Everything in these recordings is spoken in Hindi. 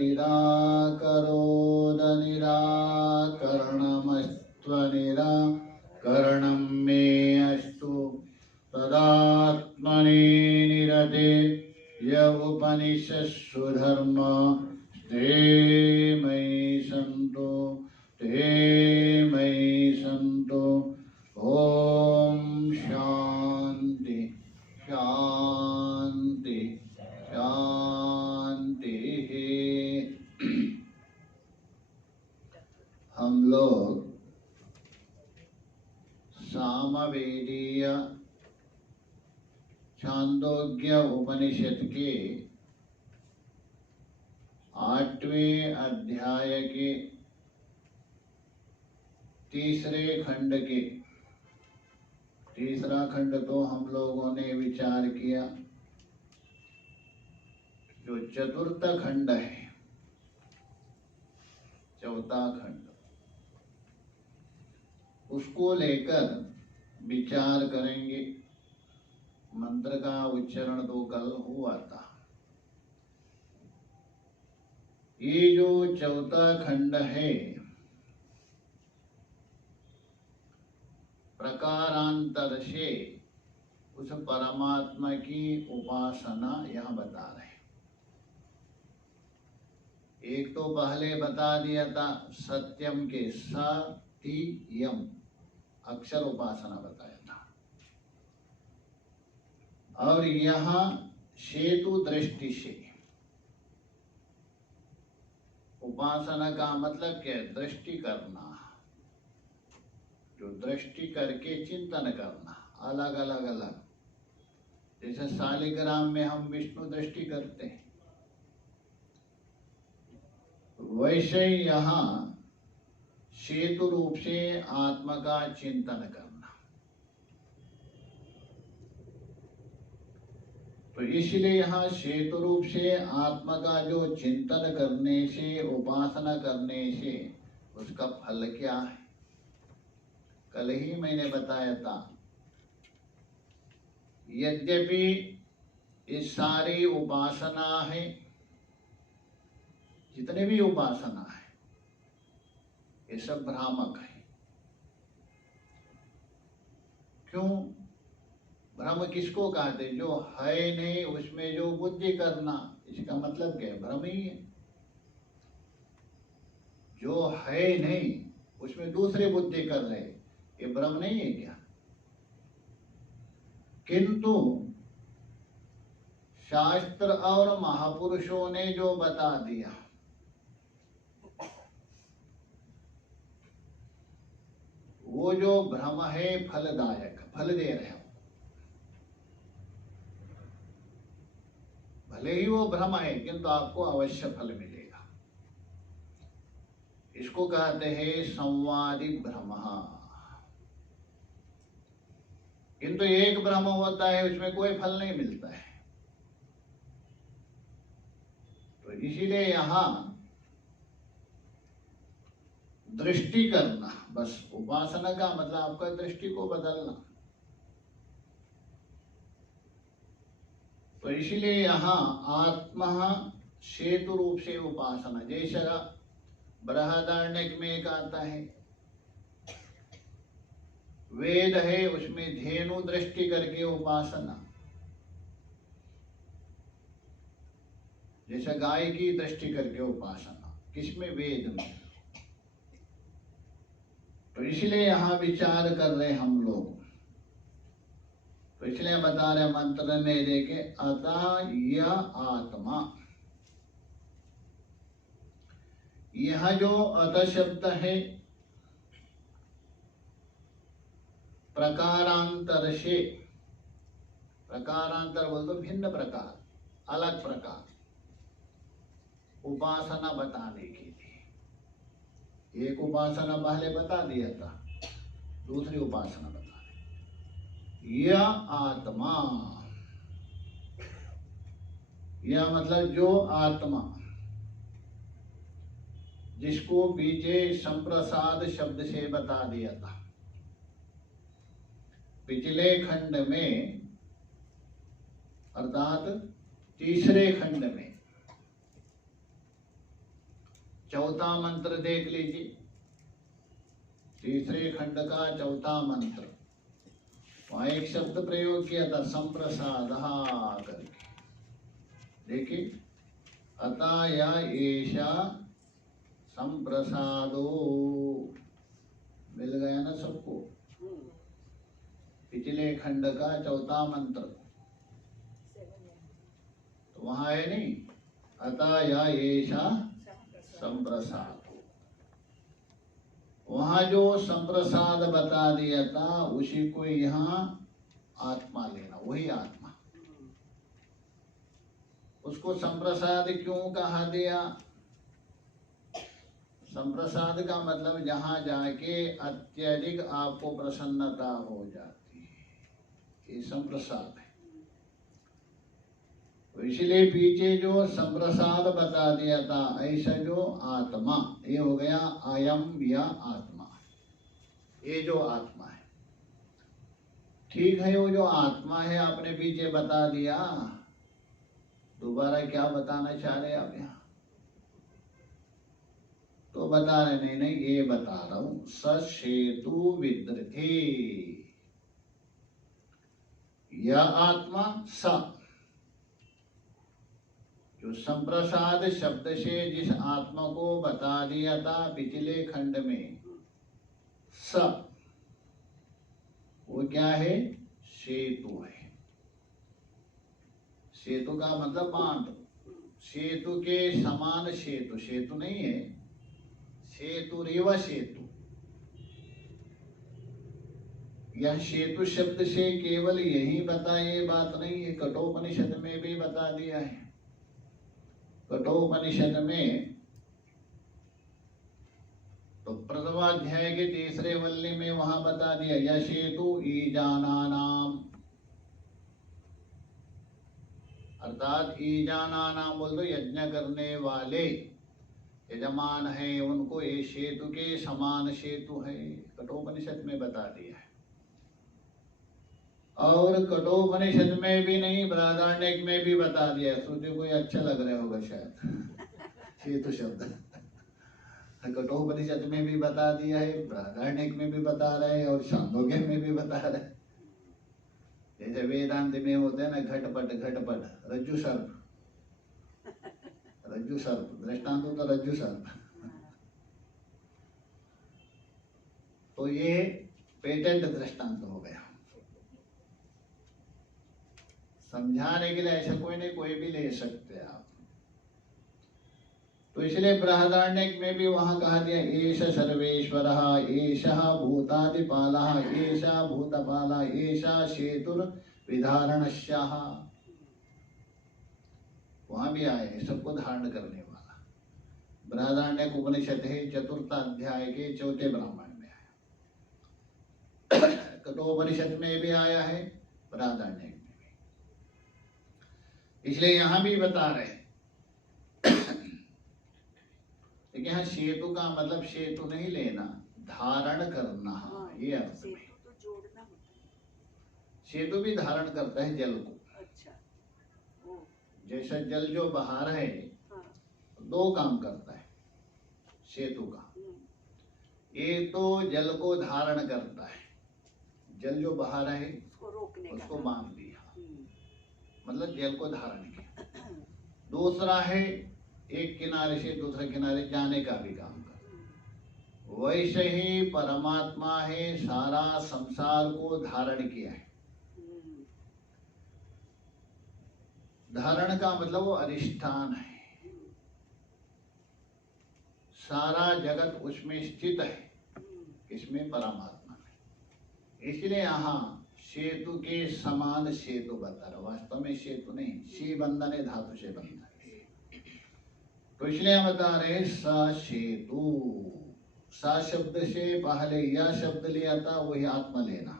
निराकरोद निराकरणमस्त्वनिराकरणं मे अस्तु तदात्मने निरते य उपनिषत्सु धर्म ते मयि सन्तु ॐ शान्ति शान्ति शान्ति। हम लोग सामवेदीय छांदोग्य उपनिषद के 8वें अध्याय के तीसरे खंड के तीसरा खंड तो हम लोगों ने विचार किया। जो चतुर्थ खंड है, चौथा खंड, उसको लेकर विचार करेंगे। मंत्र का उच्चारण तो कल हुआ था। ये जो चौथा खंड है, प्रकारांतर से उस परमात्मा की उपासना यहाँ बता रहे हैं। एक तो पहले बता दिया था सत्यम के सत्यम अक्षर उपासना बताया था। और यहाँ सेतु दृष्टि से उपासना का मतलब क्या है? दृष्टि करना, जो दृष्टि करके चिंतन करना, अलग अलग अलग। जैसे शालिग्राम में हम विष्णु दृष्टि करते हैं, वैसे यहाँ सेतु रूप से आत्मा का चिंतन करना। तो इसलिए यहाँ सेतु रूप से आत्मा का जो चिंतन करने से, उपासना करने से उसका फल क्या है? कल ही मैंने बताया था। यद्यपि ये सारी उपासना है, जितने भी उपासना है, ये सब भ्रामक है। क्यों? भ्रम किसको कहते हैं? जो है नहीं उसमें जो बुद्धि करना, इसका मतलब क्या है? भ्रम ही है। जो है नहीं उसमें दूसरे बुद्धि कर रहे, ये भ्रम नहीं है क्या? किंतु शास्त्र और महापुरुषों ने जो बता दिया, वो जो भ्रम है फलदायक, फल दे रहे हो। भले ही वो भ्रम है किंतु आपको अवश्य फल मिलेगा। इसको कहते हैं संवादी भ्रम। किंतु एक भ्रम होता है, उसमें कोई फल नहीं मिलता है। तो इसीलिए यहाँ दृष्टि करना, बस उपासना का मतलब आपका दृष्टि को बदलना। तो इसलिए यहाँ आत्मा सेतु रूप से उपासना, जैसा बृहदारण्यक में एक आता है, वेद है उसमें धेनु दृष्टि करके उपासना, जैसा गाय की दृष्टि करके उपासना, किसमें? वेद में। तो इसलिए यहाँ विचार कर रहे हम लोग। तो इसलिए बता रहे मंत्र में देखे, अतः यह आत्मा, यह जो अत शब्द है प्रकारांतर से, प्रकारांतर बोल दो भिन्न प्रकार, अलग प्रकार उपासना बताने के लिए। एक उपासना पहले बता दिया था, दूसरी उपासना बता रहे। यह आत्मा, यह मतलब जो आत्मा, जिसको पीछे संप्रसाद शब्द से बता दिया था पिछले खंड में, अर्थात तीसरे खंड में। चौथा मंत्र देख लीजिए, तीसरे खंड का चौथा मंत्र, वहां एक शब्द प्रयोग किया था संप्रसाद करके। देखिए, अतः एषा संप्रसादो, मिल गया ना सबको? पिछले खंड का चौथा मंत्र तो वहां है नहीं, अतः एषा संप्रसाद। वहां जो संप्रसाद बता दिया था उसी को यहाँ आत्मा लेना, वही आत्मा। उसको संप्रसाद क्यों कहा दिया? संप्रसाद का मतलब जहां जाके अत्यधिक आपको प्रसन्नता हो जाती है, ये संप्रसाद है। तो इसलिए पीछे जो संप्रसाद बता दिया था, ऐसा जो आत्मा, ये हो गया अयम या आत्मा, ये जो आत्मा है। ठीक है, वो जो आत्मा है आपने पीछे बता दिया, दोबारा क्या बताना चाह रहे आप यहाँ? तो बता रहे नहीं नहीं, ये बता रहा हूं, ससेतु विद्रथे, यह आत्मा स, जो संप्रसाद शब्द से जिस आत्मा को बता दिया था पिछले खंड में, स, वो क्या है? सेतु है। सेतु का मतलब बांध, सेतु के समान सेतु, सेतु नहीं है, सेतु रेवा सेतु। यह सेतु शब्द से केवल यही बता, ये बात नहीं है, कठोपनिषद में भी बता दिया है। कठोपनिषद में तो प्रथमाध्याय के तीसरे वल्ली में वहां बता दिया, यह सेतु ईजानानाम, अर्थात ईजानानाम बोल दो, यज्ञ करने वाले यजमान है उनको ये सेतु के समान सेतु है, कठोपनिषद में बता दिया है। और कठोपनिषद में भी नहीं, बृहदारण्यक में भी बता दिया है। श्रुति को अच्छा लग रहा होगा शायद सेतु शब्द, कठोपनिषद में भी बता दिया है, बृहदारण्यक में भी बता रहे हैं, और छांदोग्य में भी बता रहे हैं। जैसे वेदांत में होते हैं ना, घटपट घटपट, रज्जु सर्प, रज्जु सर्प दृष्टांत तो रज्जु सर्प। तो ये पेटेंट दृष्टांत हो गया। समझाने के लिए ऐसा कोई नहीं, कोई भी ले सकते आप। तो इसलिए बृहदारण्यक में भी वहां कहा दिया, एष सर्वेश्वरः एषः भूतादिपालः एषा भूतपाला एषा सेतुर विधारणस्याः, वहां भी आए हैं, सबको धारण करने वाला। बृहदारण्यक उपनिषद है, चतुर्थ अध्याय के चौथे ब्राह्मण में आया। कठोपनिषद में भी आया है, बृहदारण्यक में भी। इसलिए यहां भी बता रहे, लेकिन यहाँ सेतु का मतलब सेतु नहीं लेना, धारण करना, ये अर्थ में। तो जोड़ना होता है। सेतु भी धारण करता है जल को। अच्छा, जैसा जल जो बहा रहे, हाँ, दो काम करता है सेतु का। एक तो जल को धारण करता है, जल जो बहा रहे उसको रोकने का, उसको बांध दिया, मतलब जल को धारण किया। दूसरा है एक किनारे से दूसरे किनारे जाने का भी काम कर। वैसे ही परमात्मा है, सारा संसार को धारण किया है। धारण का मतलब वो अधिष्ठान है, सारा जगत उसमें स्थित है, इसमें परमात्मा में। इसलिए यहाँ सेतु के समान सेतु बता रहा, वास्तव में सेतु नहीं, सी बंधन है, धातु से बंधन है। तो इसलिए हम बता रहे स सेतु, सा शब्द से पहले यह शब्द लिया था, वही आत्मा लेना।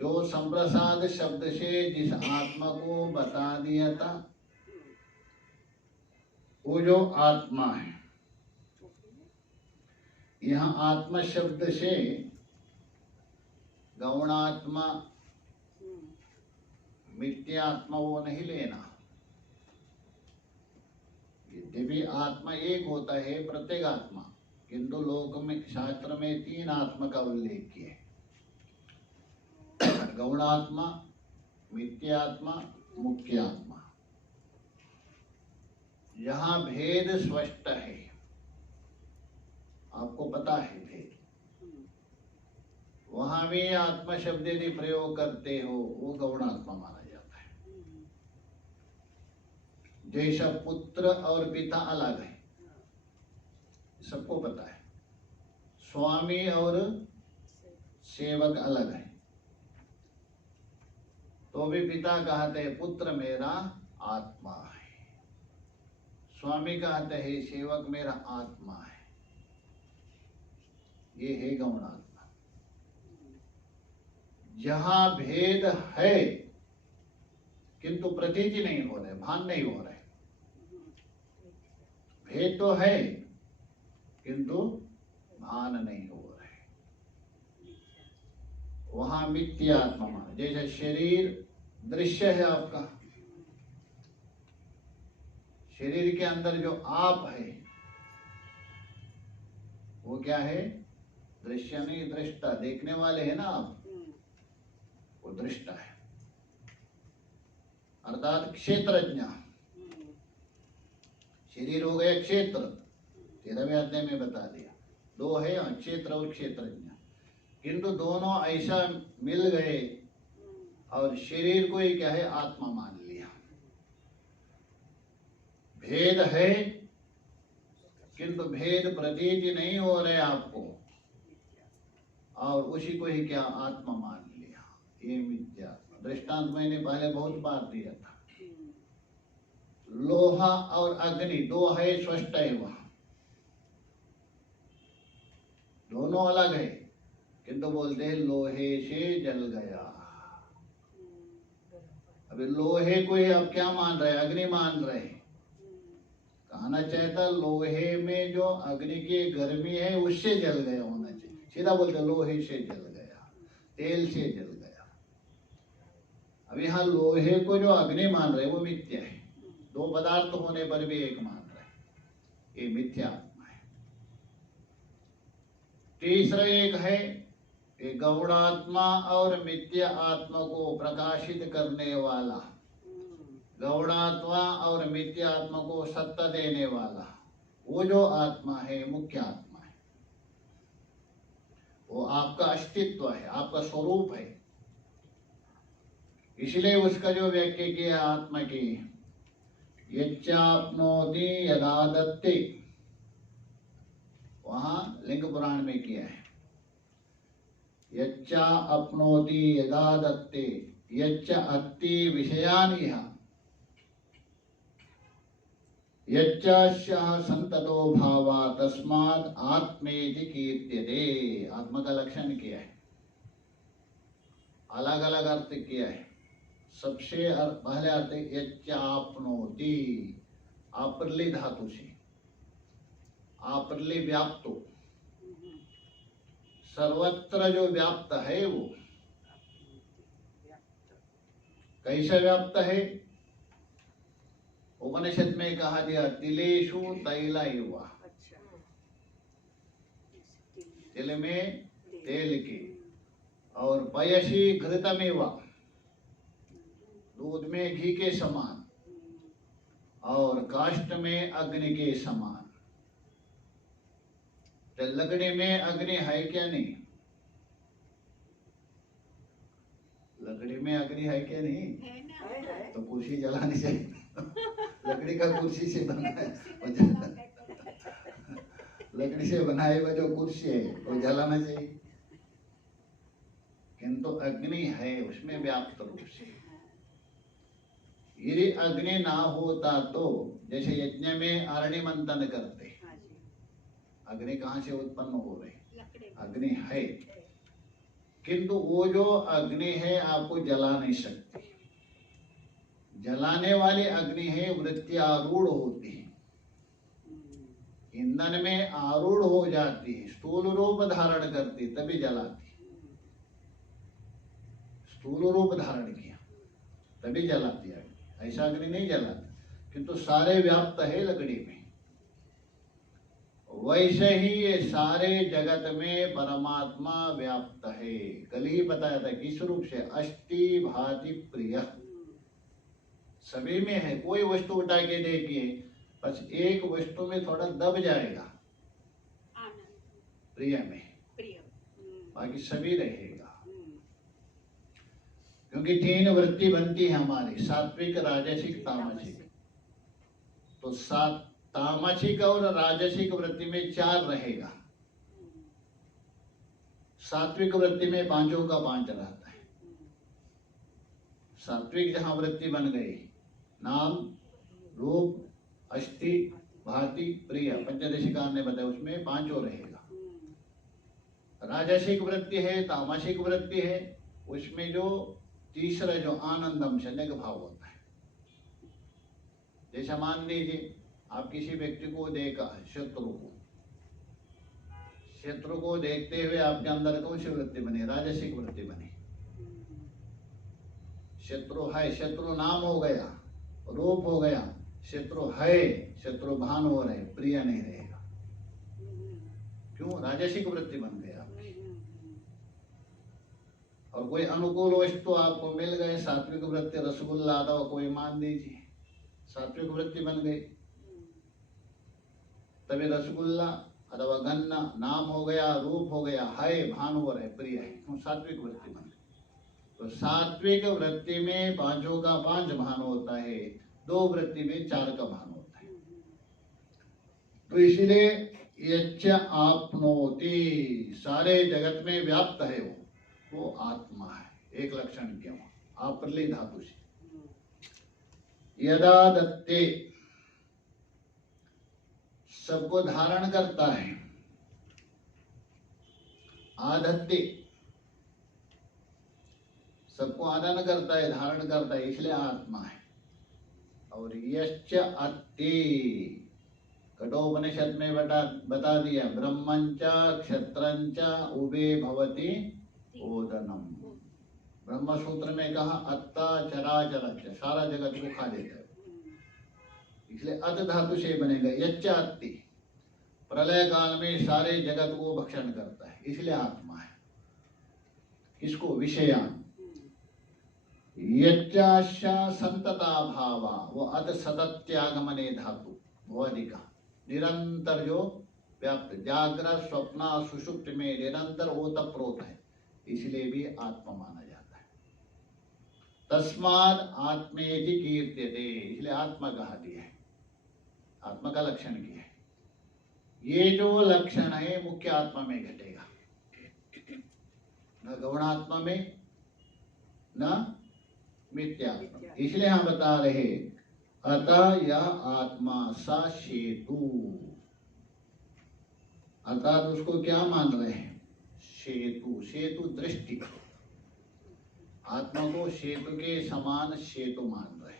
जो संप्रसाद शब्द से जिस आत्मा को बता दिया था, वो जो आत्मा है, यहाँ आत्मा शब्द से गौणात्मा मिथ्यात्मा वो नहीं लेना, ये यद्यपि आत्मा एक होता है प्रत्येक आत्मा, किंतु लोक में शास्त्र में 3 आत्मा का उल्लेख किया है। गौणात्मा, मिथ्यात्मा, मुख्यात्मा। यहाँ भेद स्पष्ट है, आपको पता है भेद। वहां भी आत्मा शब्द यदि प्रयोग करते हो वो गौणात्मा माना जाता है। जैसा पुत्र और पिता अलग है, सबको पता है। स्वामी और सेवक अलग है, तो भी पिता कहते हैं पुत्र मेरा आत्मा है, स्वामी कहते हैं सेवक मेरा आत्मा है। ये है गौणात्मा। जहां भेद है किंतु प्रतीति नहीं हो रहे, भान नहीं हो रहे। भेद तो है किंतु भान नहीं हो रहे, वहां मिथ्यात्मा माना। जैसे शरीर दृश्य है आपका, शरीर के अंदर जो आप है वो क्या है? दृश्य नहीं, दृष्टा। देखने वाले है ना आप, वो दृष्टा है, अर्थात क्षेत्रज्ञ। शरीर हो गया क्षेत्र, 13वें अध्याय में बता दिया। 2 है क्षेत्र और क्षेत्रज्ञ, किंतु दोनों ऐसा मिल गए और शरीर को ही क्या है? आत्मा मान लिया। भेद है किंतु भेद प्रतीति नहीं हो रहे आपको, और उसी को ही क्या? आत्मा मान लिया। ये मिथ्यात्मा। दृष्टांत मैंने पहले बहुत बार दिया था। लोहा और अग्नि 2 है, स्पष्ट है, वहां दोनों अलग है, किंतु बोलते हैं लोहे से जल गया। अभी लोहे को ही अब क्या मान रहे? अग्नि मान रहे। कहना चाहता लोहे में जो अग्नि की गर्मी है उससे जल गया होना चाहिए। सीधा बोलते लोहे से जल गया, तेल से जल गया। अब यहाँ लोहे को जो अग्नि मान रहे वो मिथ्या है। 2 पदार्थ होने पर भी एक मान रहे, ये मिथ्या आत्मा है। तीसरा एक है, ये गौणात्मा और मिथ्या आत्मा को प्रकाशित करने वाला, गौणात्मा और मिथ्या आत्मा को सत्ता देने वाला, वो जो आत्मा है मुख्य आत्मा है। वो आपका अस्तित्व है, आपका स्वरूप है। इसलिए उसका जो व्याख्या किया आत्मा की, यच्चाप्नोति यदा दत्ते, वहां लिंग पुराण में किया है। यच्चा अपनोति यदा दत्ते यच्च अत्ति विषयानि यच्चास्यः संततो भावा तस्मात् आत्मेति कीर्त्यते। आत्मा का लक्षण किया है, अलग अलग अर्थ किया है। सबसे पहले अर्थ यच्चाप्नोति, आप्रली धातु से, आप्रली व्याप्तो, सर्वत्र जो व्याप्त है वो कैसे व्याप्त है? उपनिषद में कहा दिया तिलेषु तैला युवा, तिल में तेल के, और पयसी घृतमेवा, दूध में घी के समान, और काष्ठ में अग्नि के समान। तो लकड़ी में अग्नि है क्या? नहीं। लकड़ी में अग्नि है क्या? नहीं। तो कुर्सी जलानी चाहिए। लकड़ी का कुर्सी से बना है, लकड़ी से बनाए हुआ जो कुर्सी है वो जलाना चाहिए, किंतु अग्नि है उसमें व्याप्त रूप से। यदि अग्नि ना होता तो, जैसे यज्ञ में अरणि मंथन करते, अग्नि कहाँ से उत्पन्न हो रही? अग्नि है, किंतु वो जो अग्नि है आपको जला नहीं सकती। जलाने वाली अग्नि है वृत्त्यारूढ़ होती है, ईंधन में आरूढ़ हो जाती है, स्थूल रूप धारण करती, तभी जलाती। स्थूल रूप धारण किया तभी जलाती अग्नि, ऐसा अग्नि नहीं जलाती। किंतु सारे व्याप्त है लकड़ी में, वैसे ही ये सारे जगत में परमात्मा व्याप्त है। कल ही बताया था किस रूप से, अष्टि भाति प्रिय, सभी में है। कोई वस्तु उठा के देखिए, बस एक वस्तु में थोड़ा दब जाएगा, आनंद प्रिय में, प्रिय। बाकी सभी रहेगा। क्योंकि 3 वृत्ति बनती है हमारी, सात्विक, राजसिक, तामसिक। तो तामसिक और राजसिक वृत्ति में 4 रहेगा, सात्विक वृत्ति में 5 का 5 रहता है। सात्विक जहां वृत्ति बन गई, नाम, रूप, अष्टि, भाति, प्रिय, पंचदशिकार ने बताया, उसमें 5 रहेगा। राजसिक वृत्ति है, तामसिक वृत्ति है, उसमें जो तीसरा जो आनंदम शनक भाव होता है। जैसे मान लीजिए आप किसी व्यक्ति को देखा, शत्रु को देखते हुए आपके अंदर कौन सी वृत्ति बनी, राजसिक वृत्ति बनी। शत्रु है, शत्रु नाम हो गया, रूप हो गया, शत्रु है, शत्रु भान हो रहे, प्रिय नहीं रहेगा। क्यों? राजसिक वृत्ति बन गया। और कोई अनुकूल वस्तु आपको मिल गए, सात्विक वृत्ति, रसगुल्ला आता हो कोई, मान दीजिए सात्विक वृत्ति बन गई, तभी रसगुल्ला अथवा गन्ना नाम हो गया, रूप हो गया, है, भान हो रहे, प्रिय है, क्यों? सात्विक वृत्ति बन गई। तो सात्विक वृत्ति में 5 का 5 भान होता है, 2 वृत्ति में 4 का भान होता है। तो इसलिए यच्च आपनोति, सारे जगत में व्याप्त है वो आत्मा है। एक लक्षण क्यों? आप्रली धातु से, यदा दत्ते, सबको धारण करता है, आधत्ते, सबको आनंद करता है, धारण करता है, इसलिए आत्मा है। और यश्च अत्ति, कठोपनिषद में बता दिया, ब्रह्मंच क्षत्रंच उभे भवति ओदनम। ब्रह्म सूत्र में कहा अत्ता चराचर, सारा जगत को खा लेता है, इसलिए अत धातु से बनेगा यच्च अत्ति, प्रलय काल में सारे जगत को भक्षण करता है, इसलिए आत्मा है। इसको विषयान, यच्चाश्या संतता भावा, वो अत सतत्यागमने धातु, वो अधिका, निरंतर जो व्याप्त, जागृत स्वप्न सुषुप्त में निरंतर ओतप्रोत है, इसलिए भी आत्मा माना जाता है। तस्माद आत्मेति कीर्त्यते, इसलिए आत्मा कहा दिया है, आत्मा का लक्षण किया है। ये जो लक्षण है मुख्य आत्मा में घटेगा, न गौणात्मा में न मिथ्यात्मा। इसलिए हम बता रहे अतः यह आत्मा सा सेतु, अर्थात उसको क्या मान रहे हैं? सेतु, सेतु दृष्टि, आत्मा को सेतु के समान सेतु मान रहे हैं।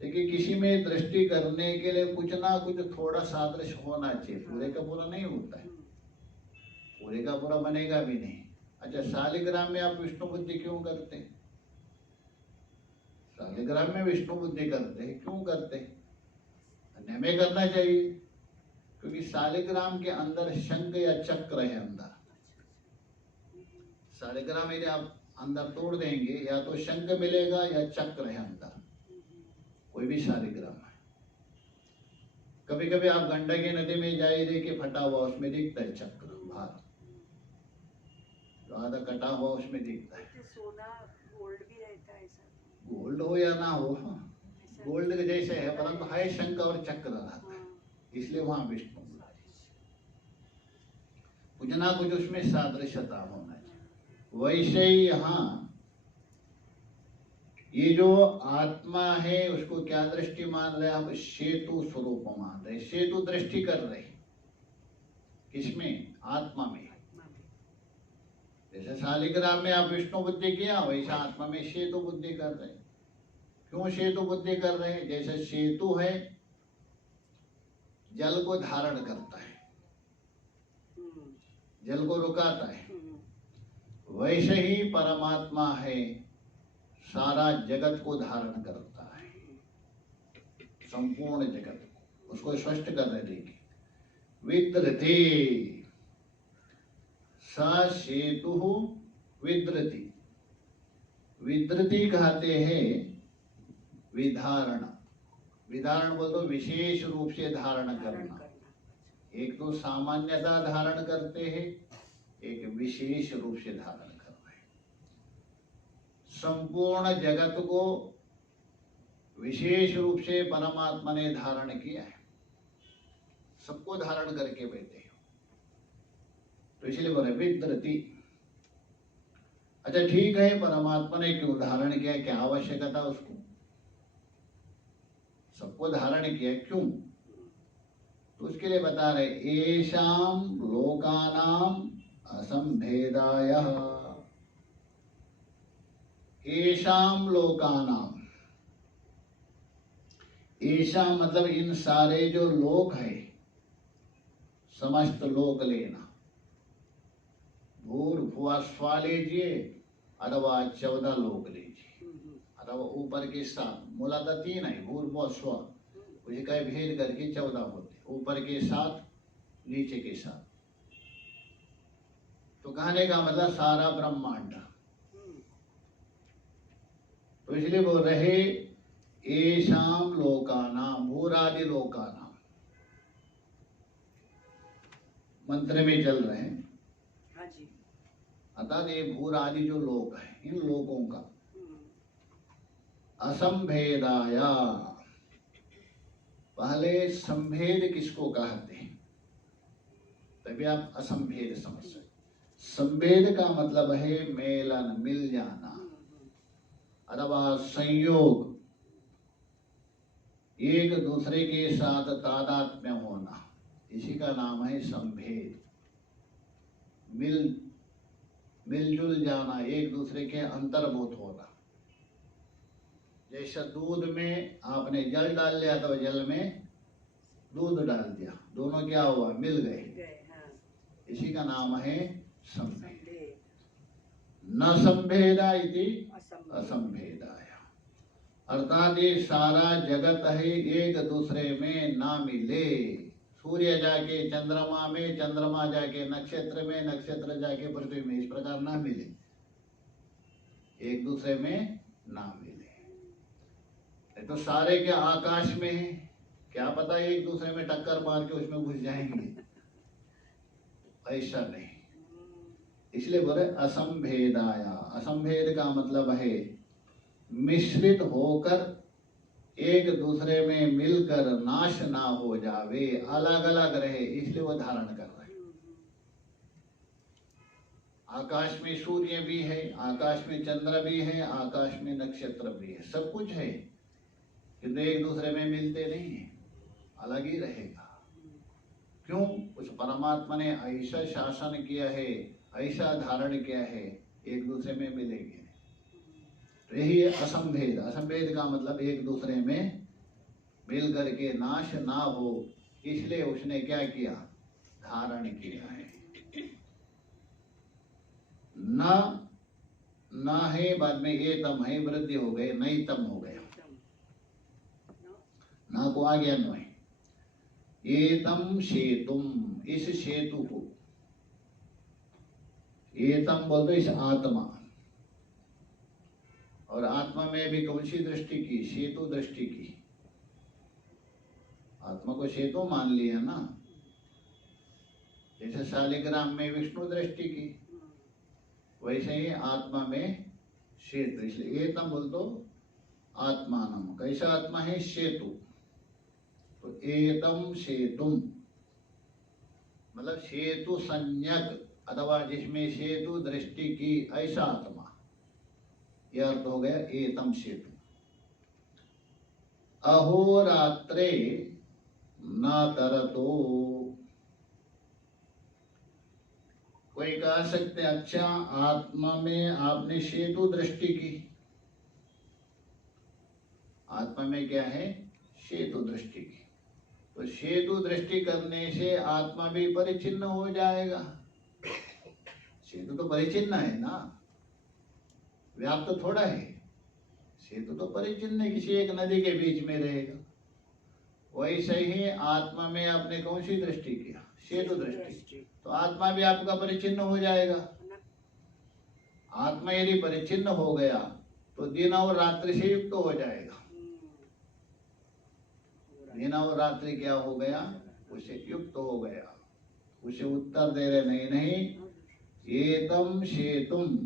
देखिए किसी में दृष्टि करने के लिए कुछ ना कुछ थोड़ा सादृश्य होना चाहिए, पूरे का पूरा नहीं होता है, पूरे का पूरा बनेगा भी नहीं। अच्छा, शालिग्राम में आप विष्णु बुद्धि क्यों करते हैं? शालिग्राम में विष्णु बुद्धि करते हैं, क्यों करते हैं? अन्य में करना चाहिए, क्योंकि शालिग्राम के अंदर शंख या चक्र है अंदर। शालिग्राम यदि आप अंदर तोड़ देंगे, या तो शंख मिलेगा या चक्र है अंदर, कोई भी शालिग्राम है। कभी कभी आप गंडकी नदी में जाइए, देखिए फटा हुआ, उसमें दिखता है चक्र, भाग जो आधा कटा हुआ उसमें दिखता है। सोना गोल्ड भी रहता है ऐसा, गोल्ड हो या ना हो, गोल्ड के जैसे है, परंतु है शंख और चक्र रहता है, इसलिए वहां विष्णु कुछ ना कुछ उसमें सादृश्यता होना चाहिए। वैसे ही यहाँ ये जो आत्मा है उसको क्या दृष्टि मान रहे हैं आप? सेतु स्वरूप मान रहे, सेतु दृष्टि कर रहे। किसमें? आत्मा में। जैसे शालिग्राम में आप विष्णु बुद्धि किया, वैसा आत्मा में सेतु बुद्धि कर रहे। क्यों सेतु बुद्धि कर रहे हैं? जैसे सेतु है जल को धारण करता है, जल को रुकाता है, वैसे ही परमात्मा है, सारा जगत को धारण करता है, संपूर्ण जगत को। उसको स्पष्ट कर रहे, देखिए विद्रते, स सेतु विद्रति। विद्रति कहते हैं विधारण। विधारण बोल तो विशेष रूप से धारण करना। एक तो सामान्यता धारण करते हैं, एक विशेष रूप से धारण कर रहे हैं। संपूर्ण जगत को विशेष रूप से परमात्मा ने धारण किया है, सबको धारण करके बैठे हैं, तो इसलिए बोले विद्रति। अच्छा ठीक है, परमात्मा ने क्यों धारण किया, क्या आवश्यकता उसको, सबको धारण किया क्यों, तो उसके लिए बता रहे येषाम लोकानाम असंभेदाय। येषाम लोकानाम, ऐसा मतलब इन सारे जो लोक है, समस्त लोक लेना, भूर्भुवः स्वा लीजिए अथवा 14 लोक लीजिए, अथवा ऊपर के 7, मूलतः 3 है, भूर्भुवः स्व, उसे कई भेद करके 14 होते, ऊपर के 7 नीचे के 7। तो कहने का मतलब सारा ब्रह्मांड। तो इसलिए बोल रहे येषाम लोकानाम, भूरादि लोकानाम, मंत्र में चल रहे हैं। हाँ जी। अर्थात ये भूरादि जो लोक है, इन लोकों का असंभेदाय। पहले संभेद किसको कहते हैं, तभी आप असंभेद समझ सकते। संभेद का मतलब है मेलन, मिल जाना, अथवा संयोग, एक दूसरे के साथ तादात्म्य होना, इसी का नाम है संभेद। मिलजुल जाना, एक दूसरे के अंतर्भूत होना। जैसे दूध में आपने जल डाल लिया तो जल में दूध डाल दिया, दोनों क्या हुआ, मिल गए, इसी का नाम है संभेद। न संभेदा इति असंभेदाय, अर्थात ये सारा जगत है एक दूसरे में ना मिले। सूर्य जाके चंद्रमा में, चंद्रमा जाके नक्षत्र में, नक्षत्र जाके पृथ्वी में, इस प्रकार ना मिले, एक दूसरे में ना मिले। तो सारे के आकाश में है, क्या पता एक दूसरे में टक्कर मार के उसमें घुस जाएंगे, ऐसा नहीं। इसलिए बोले असंभेदाया। असंभेद का मतलब है मिश्रित होकर एक दूसरे में मिलकर नाश ना हो जावे, अलग अलग रहे, इसलिए वो धारण कर रहे हैं। आकाश में सूर्य भी है, आकाश में चंद्र भी है, आकाश में नक्षत्र भी है, सब कुछ है, किंतु एक दूसरे में मिलते नहीं है, अलग ही रहेगा। क्यों, उस परमात्मा ने ऐसा शासन किया है, ऐसा धारण किया है, एक दूसरे में मिलेंगे। तो यही है असंभेद। असंभेद का मतलब एक दूसरे में मिल करके नाश ना हो, इसलिए उसने क्या किया, धारण किया है। न है, बाद में ये तम है, वृद्धि हो गए, नहीं तम हो गया, ना को आ गया न है। एतम सेतुम, इस सेतु को, एतम बोलते इस आत्मा, और आत्मा में भी कौन सी दृष्टि की, सेतु दृष्टि की। आत्मा को सेतु मान लिया ना, जैसे शालिग्राम में विष्णु दृष्टि की, वैसे ही आत्मा में सेतु। इसलिए एतम बोल तो आत्मानम, कैसा आत्मा है, सेतु। तो एतम सेतुम मतलब सेतु संज्ञक, अथवा जिसमें सेतु दृष्टि की, ऐसा आत्मा, यह अर्थ हो गया एतम सेतु। अहोरात्रे न तरतो, कोई कह सकते अच्छा आत्मा में आपने सेतु दृष्टि की, आत्मा में क्या है, सेतु दृष्टि की, तो सेतु दृष्टि करने से आत्मा भी परिचिन्न हो जाएगा। सेतु तो परिचिन्न है ना, व्याप्त तो थोड़ा है, सेतु तो परिचिन्न है, किसी एक नदी के बीच में रहेगा। वैसे ही आत्मा में आपने कौन सी दृष्टि किया, सेतु दृष्टि। तो आत्मा भी आपका परिचिन्न हो जाएगा। आत्मा यदि परिचिन्न हो गया तो दिन और रात्रि से युक्त हो जाएगा। दिन और रात्रि क्या हो गया? उसे युक्त हो गया। उसे उत्तर दे रहे नहीं नहीं, एतम शेतुम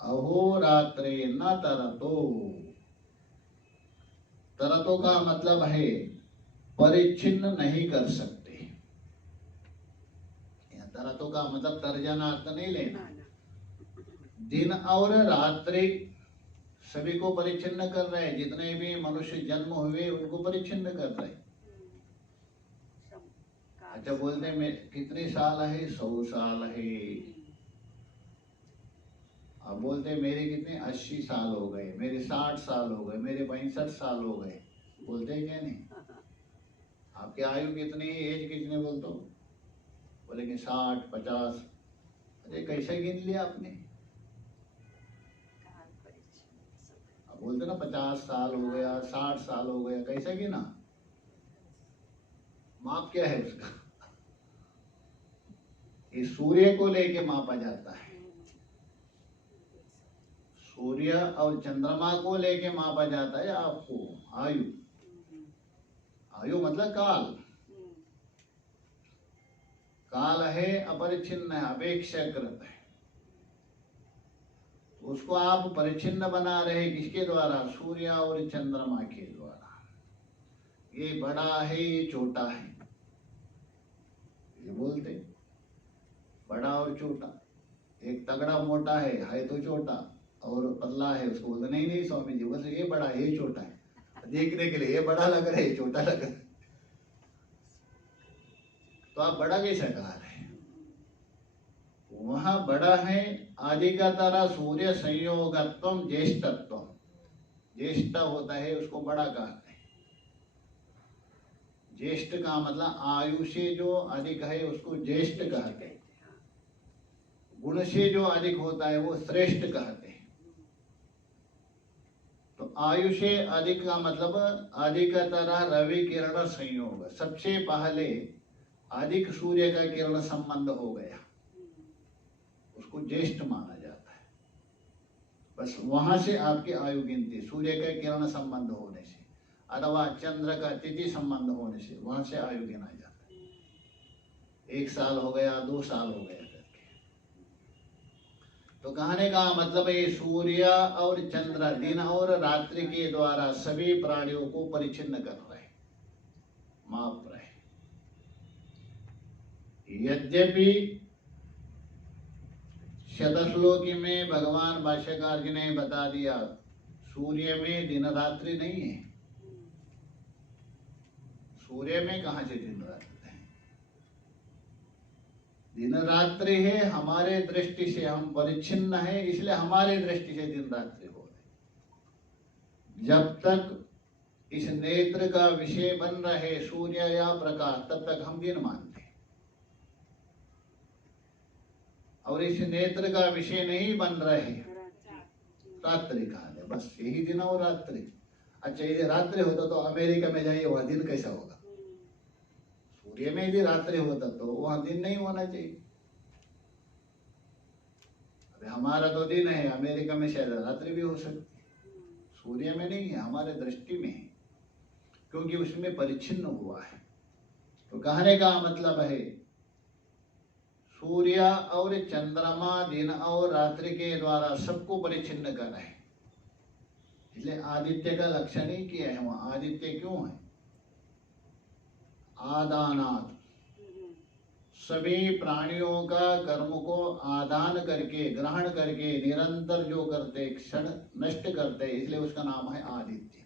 अहोरात्रे न तरतो। तरतो का मतलब है परिच्छिन्न नहीं कर सकते। तरतो का मतलब तर्जनार्थ नहीं लेना। दिन और रात्रि सभी को परिच्छिन्न कर रहे हैं। जितने भी मनुष्य जन्म हुए उनको परिच्छिन्न कर रहे हैं। अच्छा बोलते हैं कितने साल है? 100 साल है। अब बोलते हैं मेरे कितने 80 साल हो गए, मेरे 60 साल हो गए, मेरे 65 साल हो गए। बोलते हैं क्या नहीं? आपकी आयु कितनी, एज कितने बोलते हो? बोले कि 60 50। अरे कैसे गिन लिया आपने? अब बोलते ना 50 साल हो गया, 60 साल हो गया, कैसे गिना? माप क्या है उसका? ये सूर्य को लेके मापा जाता है। सूर्य और चंद्रमा को लेके मापा जाता है आपको आयु। आयु मतलब काल। काल है अपरिच्छिन्न है, अपेक्षाकृत है। उसको आप परिच्छिन्न बना रहे किसके द्वारा? सूर्य और चंद्रमा के द्वारा। ये बड़ा है, ये छोटा है, ये बोलते बड़ा और छोटा। एक तगड़ा मोटा है तो छोटा, और पतला है उसको बोलते नहीं नहीं स्वामी जी बस ये बड़ा है ये छोटा है। देखने के लिए ये बड़ा लग रहा है ये छोटा लग रहा है, तो आप बड़ा कैसा कहा रहे? वहां बड़ा है आदि का तारा सूर्य संयोगत्वम ज्येष्ठत्वम। ज्येष्ठ होता है उसको बड़ा कहते हैं। ज्येष्ठ का मतलब आयु से जो अधिक है उसको ज्येष्ठ कहते हैं। गुण से जो अधिक होता है वो श्रेष्ठ कहते हैं। तो आयु से अधिक का मतलब अधिकतर रवि किरण संयोग। सबसे पहले अधिक सूर्य का किरण संबंध हो गया, उसको ज्येष्ठ माना जाता है। बस वहां से आपकी आयु गिनती, सूर्य का किरण संबंध होने से अथवा चंद्र का तिथि संबंध होने से वहां से आयु गिना जाता है। 1 साल हो गया, 2 साल हो गया करके। तो कहने का मतलब ये सूर्य और चंद्र दिन और रात्रि के द्वारा सभी प्राणियों को परिच्छिन्न कर रहे, माप रहे। यद्यपि शतश्लोकी में भगवान भाष्यकार जी ने बता दिया सूर्य में दिन रात्रि नहीं है। सूर्य में कहां से दिन रात्रि है? दिन रात्रि है हमारे दृष्टि से, हम परिच्छिन्न है इसलिए हमारे दृष्टि से दिन रात्रि हो रहे। जब तक इस नेत्र का विषय बन रहे सूर्य या प्रकाश तब तक हम दिन मानते, और इस नेत्र का विषय नहीं बन रहे रात्रि कहा है। बस यही दिन और रात्रि। अच्छा यदि रात्रि होता तो अमेरिका में जाइए वहां दिन कैसा होगा? सूर्य में यदि रात्रि होता तो वहां दिन नहीं होना चाहिए। अभी हमारा तो दिन है, अमेरिका में शायद रात्रि भी हो सकती। सूर्य में नहीं है, हमारे दृष्टि में है, क्योंकि उसमें परिच्छिन्न हुआ है। तो कहने का मतलब है सूर्य और चंद्रमा दिन और रात्रि के द्वारा सबको परिच्छिन्न कर रहे हैं। इसलिए आदित्य का लक्षण ही किया है वहां। आदित्य क्यों है? आदानात, सभी प्राणियों का कर्म को आदान करके ग्रहण करके निरंतर जो करते क्षण नष्ट करते, इसलिए उसका नाम है आदित्य।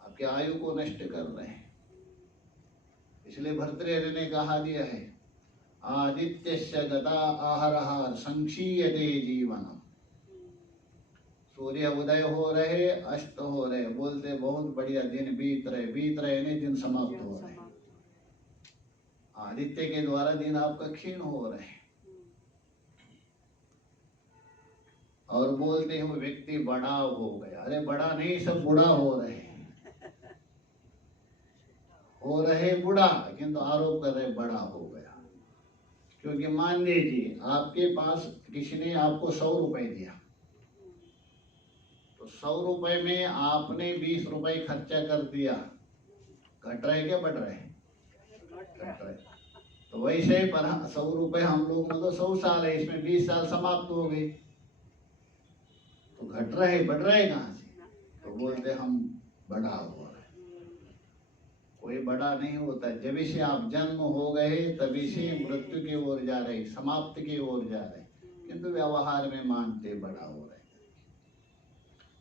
आपके आयु को नष्ट कर रहे हैं। इसलिए भर्तृहरि ने कहा दिया है आदित्यस्य गता आहरः संक्षीयते जीवनम। सूर्य उदय हो रहे, अस्त हो रहे, बोलते बहुत बढ़िया दिन बीत रहे नहीं, दिन समाप्त हो रहे। आदित्य के द्वारा दिन आपका क्षीण हो रहे। और बोलते हैं वो व्यक्ति बड़ा हो गया। अरे बड़ा नहीं, सब बूढ़ा हो रहे हैं। हो रहे बूढ़ा, किंतु आरोप कर रहे बड़ा हो गया। क्योंकि मान लीजिए आपके पास किसी ने आपको 100 रुपए दिया, तो 100 रुपए में आपने 20 रुपए खर्चा कर दिया, घट रहे क्या बढ़ रहे? घट रहे। तो वैसे पर 100 रुपए हम लोग में तो 100 साल है, इसमें 20 साल समाप्त हो गए, तो घट रहे बढ़ रहे कहाँ से? तो बोलते हम बड़ा हो रहे। कोई बड़ा नहीं होता, जब से आप जन्म हो गए तभी से मृत्यु की ओर जा रहे, समाप्ति की ओर जा रहे, किंतु व्यवहार में मानते बड़ा हो रहे।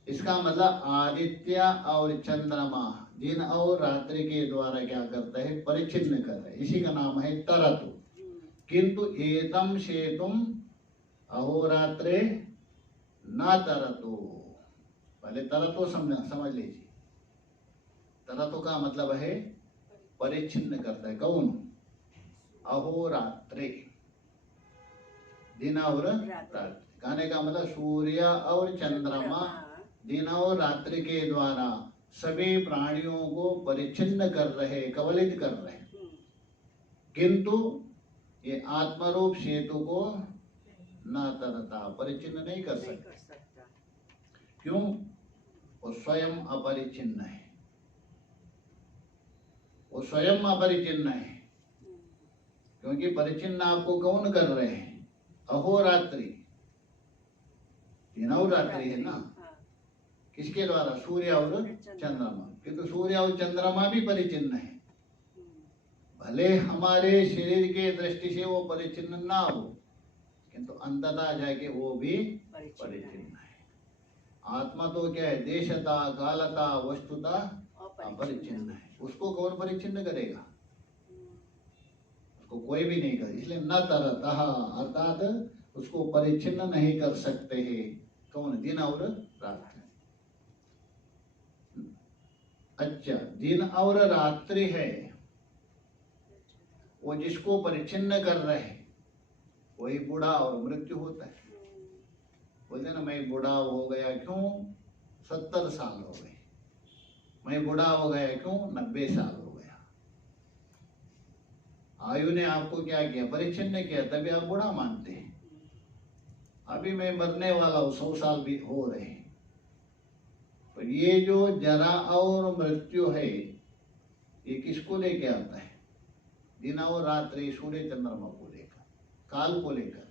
इसका मतलब आदित्य और चंद्रमा दिन और रात्रि के द्वारा क्या करता है? परिचिन्न करता है। इसी का नाम है तरतु। किंतु एतम शेतुम अहोरात्रे न तरतु। पहले तरतु समझ लीजिए। तरतु का मतलब है परिचिन्न करता है। कौन? अहोरात्रे, दिन और रात्रि। कहने का मतलब सूर्य और चंद्रमा दिन और रात्रि के द्वारा सभी प्राणियों को परिचिन्न कर रहे, कवलित कर रहे, किंतु ये आत्मरूप सेतु को न तरता, परिचिन्न नहीं कर सकता। क्यों? वो स्वयं अपरिचिन्न है, वो स्वयं अपरिचिन्न है। क्योंकि परिचिन्न आपको कौन कर रहे हैं? अहोरात्रि, दिन और रात्रि है ना। किसके द्वारा? सूर्य और चंद्रमा। किंतु सूर्य और चंद्रमा भी परिचिन्न है, भले हमारे शरीर के दृष्टि से वो परिचिन्न ना हो, किंतु अंततः जाके वो भी परिचिन्न है। आत्मा तो क्या है? देशता कालता वस्तुता अपरिचिन्न है। उसको कौन परिचिन्न करेगा? उसको कोई भी नहीं करे। इसलिए न तरतः, अर्थात उसको परिचिन्न नहीं कर सकते हैं। कौन? दिन और रात्रि। अच्छा, दिन और रात्रि है, वो जिसको परिचिन्न कर रहे हैं वही बूढ़ा और मृत्यु होता है। बोलते ना मैं बूढ़ा हो गया, क्यों? 70 साल हो गए। मैं बूढ़ा हो गया, क्यों? 90 साल हो गया। आयु ने आपको क्या किया? परिचिन्न किया, तभी आप बूढ़ा मानते हैं। अभी मैं मरने वाला हूँ, 100 साल भी हो रहे हैं। तो ये जो जरा और मृत्यु है, ये किसको लेके आता है? दिन और रात्रि, सूर्य चंद्रमा को लेकर, काल को लेकर।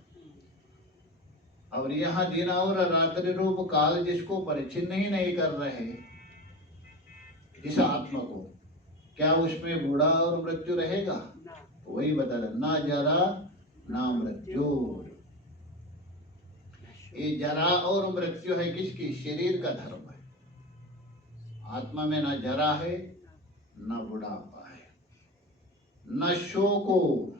और यहाँ दिन और रात्रि रूप काल जिसको परिचिन्न ही नहीं कर रहे, जिस आत्मा को, क्या उसमें बूढ़ा और मृत्यु रहेगा? तो वही बता रहे, ना जरा ना मृत्यु। ये जरा और मृत्यु है किसकी? शरीर का धर्म है। आत्मा में ना जरा है ना बुढ़ापा है, न शोको,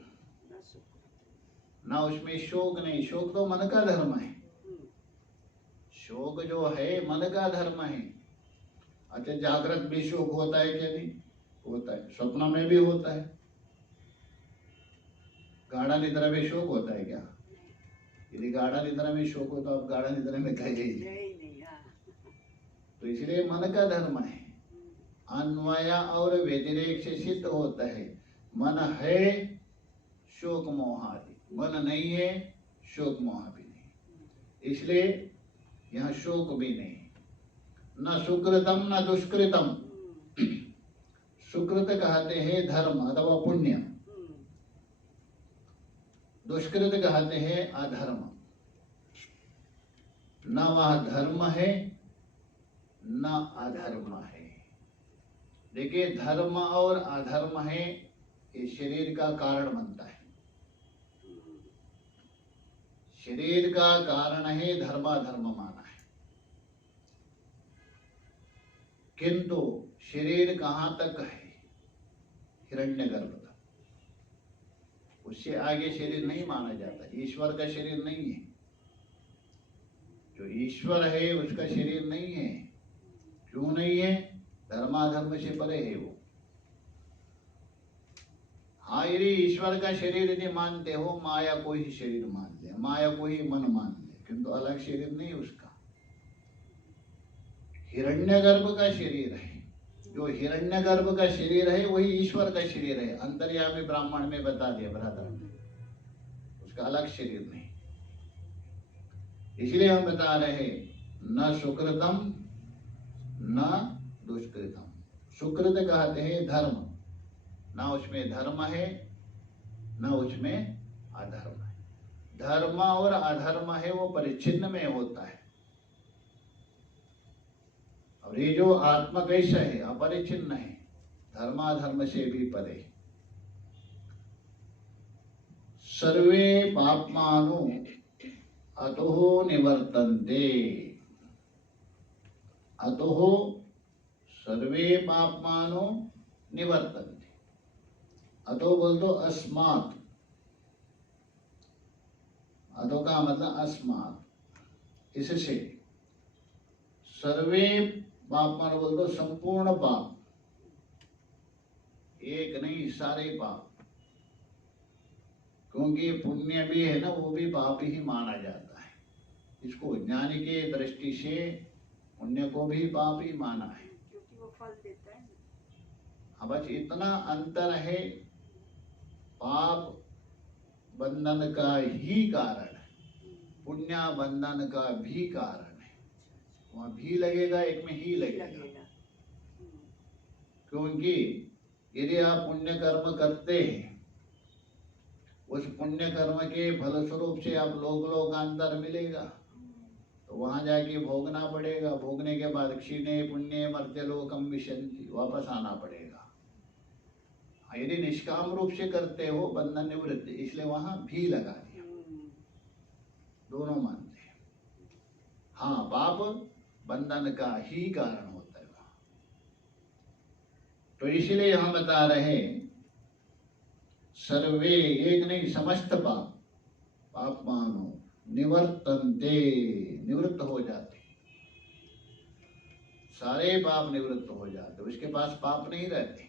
ना उसमें शोक नहीं। शोक तो मन का धर्म है। शोक जो है मन का धर्म है। अच्छा, जागृत भी शोक होता है क्या? नहीं होता है। स्वप्न में भी होता है। गाढ़ा निद्रा में शोक होता है क्या? यदि गाढ़ा निद्रा में शोक हो तो आप गाढ़ा निद्रा में कहे नहीं। तो इसलिए मन का धर्म है। अन्वय और व्यतिरेक से सिद्ध होता है। मन है शोक मोहादि, मन नहीं है शोक मोह भी नहीं। इसलिए यहाँ शोक भी नहीं। न सुकृतम न दुष्कृतम। सुकृत कहते हैं धर्म अथवा पुण्य, दुष्कृत कहते हैं अधर्म। न वह धर्म है न अधर्म है। देखिए, धर्म और अधर्म है, ये शरीर का कारण बनता है। शरीर का कारण है धर्माधर्म माना है। किंतु शरीर कहाँ तक है? हिरण्यगर्भ तक। उससे आगे शरीर नहीं माना जाता। ईश्वर का शरीर नहीं है। जो ईश्वर है उसका शरीर नहीं है। क्यों नहीं है? धर्माधर्म से परे है वो। हाँ, यदि ईश्वर का शरीर यदि मानते हो, माया को ही शरीर मान ले, माया को ही मन मान ले, किंतु अलग शरीर नहीं उसका। हिरण्यगर्भ का शरीर है, जो हिरण्यगर्भ का शरीर है वही ईश्वर का शरीर है। अंतर्यामी ब्राह्मण में बता दिया भ्राता ने, उसका अलग शरीर नहीं। इसलिए हम बता रहे न सुकृतम न दुष्कृतम। सुकृत कहते हैं धर्म, ना उसमें धर्म है न उसमें अधर्म है। धर्म और अधर्म है वो परिच्छिन्न में होता है, और ये जो आत्मा कैसा है अपरिच्छिन्न है, धर्माधर्म से भी परे। सर्वे पाप्मानो अतोह निवर्तन्ते। अतोह सर्वे पाप्मानो निवर्तन्ते। अतो बोल दो अस्मात्। अतो का मतलब अस्मात्, इससे। सर्वे पाप्मान बोल दो संपूर्ण पाप, एक नहीं सारे पाप। क्योंकि पुण्य भी है ना, वो भी पाप ही माना जाता है। इसको ज्ञानी के दृष्टि से पुण्य को भी पाप ही माना है, क्योंकि वो फल देता है। हाँ, बस इतना अंतर है। पाप बंधन का ही कारण है, पुण्य बंधन का भी कारण है। वहां भी लगेगा, एक में ही लगेगा। क्योंकि यदि आप पुण्य कर्म करते हैं, उस पुण्य कर्म के फलस्वरूप से आप लोकांतर मिलेगा, तो वहां जाके भोगना पड़ेगा। भोगने के बाद क्षीणे पुण्य मर्त्यलोकम विशंति, वापस आना पड़ेगा। यदि निष्काम रूप से करते हो बंधन निवृत्ति, इसलिए वहां भी लगा दिया। दोनों मानते हैं। हाँ, पाप बंधन का ही कारण होता है वहां। तो इसलिए हम बता रहे सर्वे, एक नहीं समस्त पाप, पाप मानो निवर्तन्ते, निवृत्त हो जाते। सारे पाप निवृत्त हो जाते, उसके पास पाप नहीं रहते।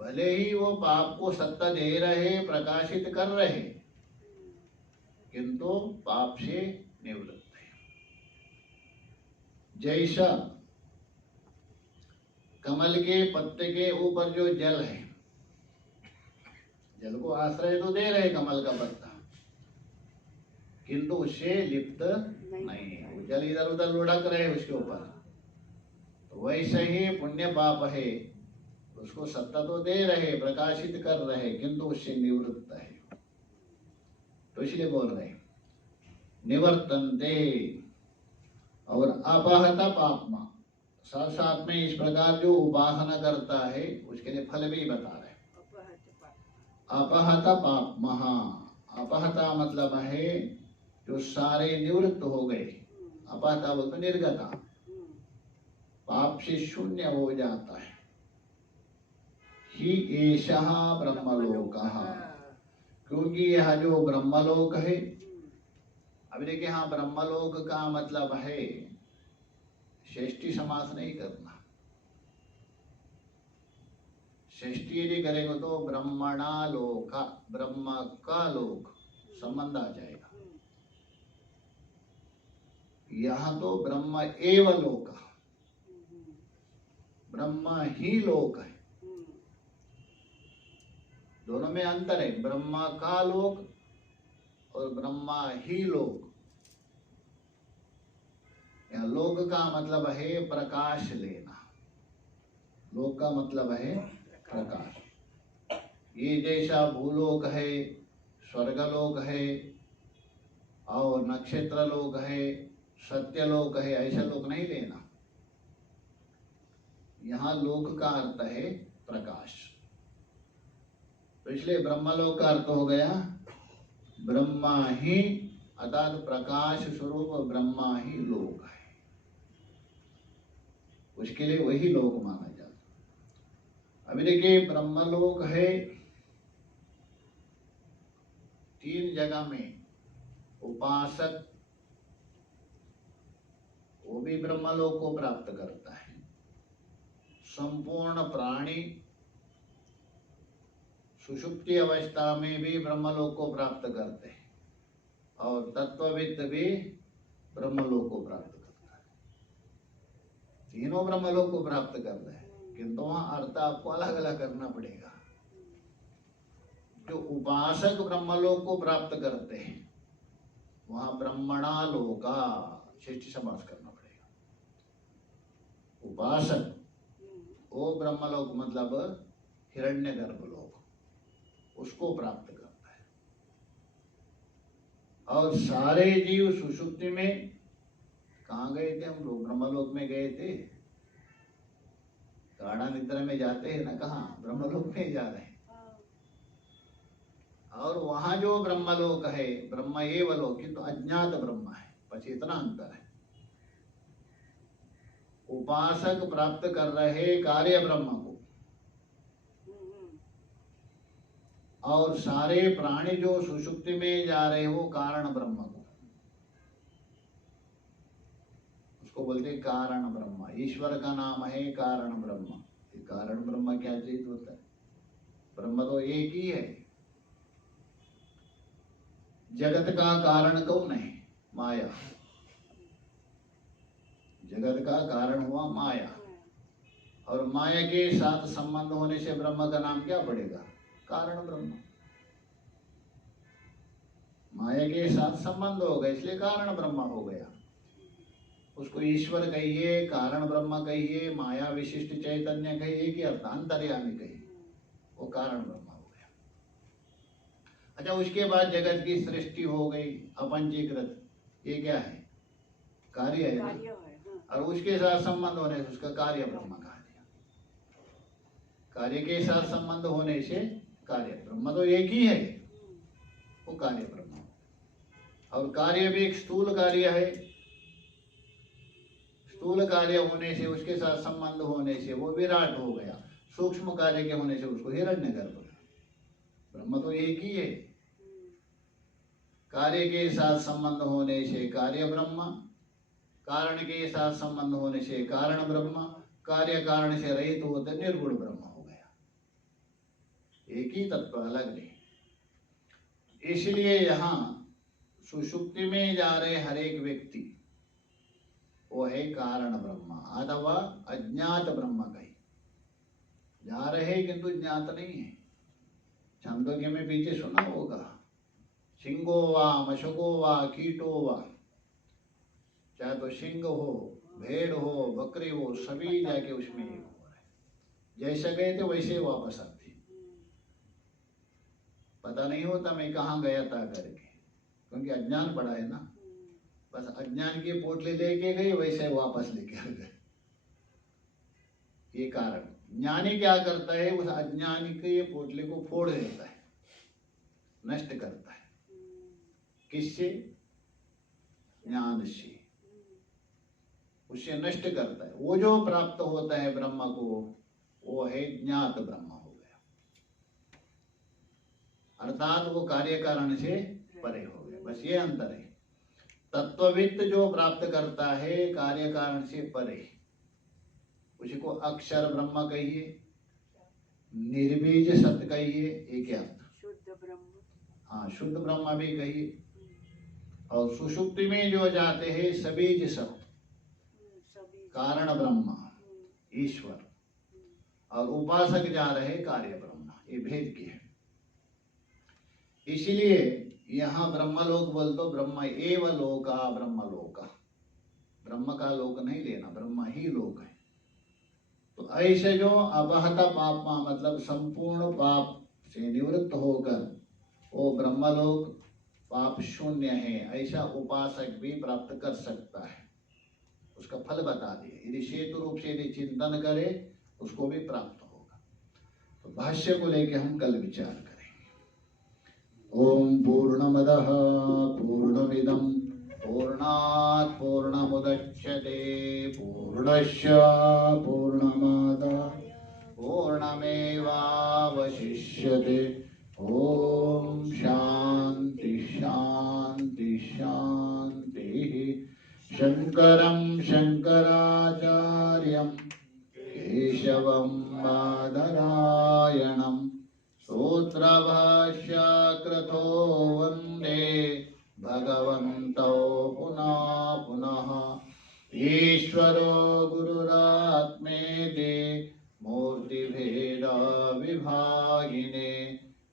भले ही वो पाप को सत्ता दे रहे, प्रकाशित कर रहे, किंतु पाप से निवृत्त है। जैसा कमल के पत्ते के ऊपर जो जल है, जल को आश्रय तो दे रहे कमल का पत्ता, किंतु उससे लिप्त नहीं है। वो जल इधर उधर लुढ़क रहे उसके ऊपर। तो वैसे ही पुण्य पाप है, उसको सत्ता तो दे रहे, प्रकाशित कर रहे, किंतु उससे निवृत्त है। तो इसलिए बोल रहे निवर्तन्ते। और अपहत पापमा, साथ साथ में इस प्रकार जो उपासना करता है उसके लिए फल भी बता रहे। अपहत पाप महा, अपहता मतलब है जो सारे निवृत्त हो गए। अपहता बोलते निर्गता, पाप से शून्य हो जाता है। ही एषः ब्रह्मलोकः, क्योंकि यह जो ब्रह्मलोक है, अभी देखिए, हाँ, ब्रह्मलोक का मतलब है षष्ठी समास नहीं करना। षष्ठी यदि करेंगे तो ब्रह्मणा लोक, ब्रह्म का लोक संबंध आ जाएगा। यहाँ तो ब्रह्म एव लोक, ब्रह्म ही लोक है। दोनों में अंतर है, ब्रह्मा का लोक और ब्रह्मा ही लोक। यहाँ लोक का मतलब है प्रकाश लेना, लोक का मतलब है प्रकाश। ये जैसा भूलोक है, स्वर्गलोक है और नक्षत्र लोक है, सत्यलोक है, ऐसा लोक नहीं लेना। यहाँ लोक का अर्थ है प्रकाश। तो इसलिए ब्रह्मलोक का अर्थ हो गया ब्रह्मा ही, अर्थात प्रकाश स्वरूप ब्रह्मा ही लोक है। उसके लिए वही लोक माना जाता। अभी देखिए, ब्रह्मलोक है 3 जगह में। उपासक वो भी ब्रह्मलोक को प्राप्त करता है। संपूर्ण प्राणी सुषुप्ति अवस्था में भी ब्रह्मलोक को प्राप्त करते हैं, और तत्वविद भी ब्रह्मलोक को प्राप्त करता है। तीनों ब्रह्मलोक को प्राप्त कर रहे हैं। किंतु वहां अर्थ आपको अलग अलग करना पड़ेगा। जो उपासक ब्रह्मलोक को प्राप्त करते हैं वहां ब्रह्मणा लोका शिष्ट समास करना पड़ेगा। उपासक वो ब्रह्मलोक मतलब हिरण्यगर्भ लोक उसको प्राप्त करता है। और सारे जीव सुषुप्ति में कहाँ गए थे हम लोग? ब्रह्मलोक में गए थे। गाढ़ा निद्रा में जाते हैं ना, कहाँ? ब्रह्मलोक में जा रहे हैं। और वहां जो ब्रह्मलोक है ब्रह्म एव लोक, किंतु अज्ञात ब्रह्म है। बस इतना अंतर है। उपासक प्राप्त कर रहे कार्य ब्रह्म को, और सारे प्राणी जो सुषुप्ति में जा रहे हो कारण ब्रह्म को, उसको बोलते हैं कारण ब्रह्म। ईश्वर का नाम है कारण ब्रह्म। ये कारण ब्रह्म क्या चीज होता है? ब्रह्म तो एक ही है। जगत का कारण कौन है? माया। जगत का कारण हुआ माया, और माया के साथ संबंध होने से ब्रह्म का नाम क्या पड़ेगा? कारण ब्रह्म। माया के साथ संबंध हो गया इसलिए कारण ब्रह्म हो गया। उसको ईश्वर कहिए, कारण ब्रह्म कहिए, माया विशिष्ट चैतन्य कहिए कि अंतर्यामी कहिए, वो कारण ब्रह्म हो गया। अच्छा, उसके बाद जगत की सृष्टि हो गई अपंचीकृत, ये क्या है? कार्य है ना? और उसके साथ संबंध होने से उसका कार्य ब्रह्म कहा दिया। कार्य के साथ संबंध होने से कार्य ब्रह्म तो एक ही है, वो कार्य ब्रह्म। और कार्य भी एक स्थूल कार्य है। स्थूल कार्य होने से उसके साथ संबंध होने से वो विराट हो गया। सूक्ष्म कार्य के होने से उसको हिरण्यगर्भ। ब्रह्म तो एक ही है। कार्य के साथ संबंध होने से कार्य ब्रह्म, कारण के साथ संबंध होने से कारण ब्रह्म, कार्य कारण से रहित होते निर्गुण ब्रह्म हो गया। एक ही तत्व, अलग नहीं। इसलिए यहाँ सुषुप्ति में जा रहे हर एक व्यक्ति वो है कारण ब्रह्म अथवा अज्ञात ब्रह्म कही जा रहे, किंतु ज्ञात नहीं है। छांदोग्य में पीछे सुना होगा, सिंगो वा मशको वा कीटो वा, चाहे तो सिंह हो, भेड़ हो, बकरी हो, सभी जाके उसमें एक हो रहे। जैसे गए थे वैसे वापस आते। पता नहीं होता मैं कहाँ गया था करके, क्योंकि अज्ञान पड़ा है ना। बस अज्ञान की पोटली लेके गए, वैसे वापस लेके आ गए। ये कारण। ज्ञानी क्या करता है? उस अज्ञानी के पोटली को फोड़ देता है, नष्ट करता है। किससे? ज्ञान से। उसे नष्ट करता है। वो जो प्राप्त होता है ब्रह्म को, वो है ज्ञात ब्रह्म हो गया। अर्थात वो कार्य कारण से परे हो गया। बस ये अंतर है। तत्वविद जो प्राप्त करता है कार्य कारण से परे, उसी को अक्षर ब्रह्म कहिए, निर्बीज सत्य कहिए। ये क्या? शुद्ध ब्रह्म। हाँ, शुद्ध ब्रह्म भी कहिए। और सुषुप्ति में जो जाते हैं सबीज सत्य, कारण ब्रह्म ईश्वर, और उपासक जा रहे कार्य ब्रह्म। ये भेद की है। इसलिए यहाँ ब्रह्मलोक बोल तो ब्रह्म एव लोका, ब्रह्मलोका। ब्रह्म का लोक नहीं लेना, ब्रह्म ही लोक है। तो ऐसे जो अपहता पापमा मतलब संपूर्ण पाप से निवृत्त होकर वो ब्रह्मलोक पाप शून्य है, ऐसा उपासक भी प्राप्त कर सकता है। उसका फल बता दिए। यदि सेतु रूप से यदि चिंतन करे उसको भी प्राप्त होगा। तो भाष्य को लेके हम कल विचार करेंगे। ओम पूर्णमदः पूर्णमिदं पूर्णात् पूर्णमुदच्यते पूर्णस्य पूर्णमादाय पूर्णमेवावशिष्यते। ओम शांति शांति शांति। शंकरं शंकराचार्यं केशवं बादरायणं सूत्रभाष्यकृतो वन्दे भगवन्तौ पुनः पुनः। ईश्वरो गुरुरात्मेति वाहिने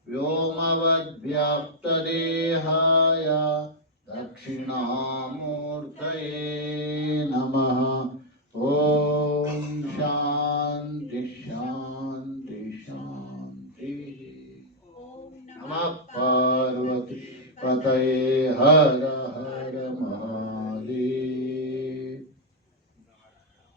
व्योमवद्व्याप्तदेहाय दक्षिणामूर्तये नमः। ॐ शान्ति शान्ति शान्तिः। नमः पार्वती पतये हर हर महादेव।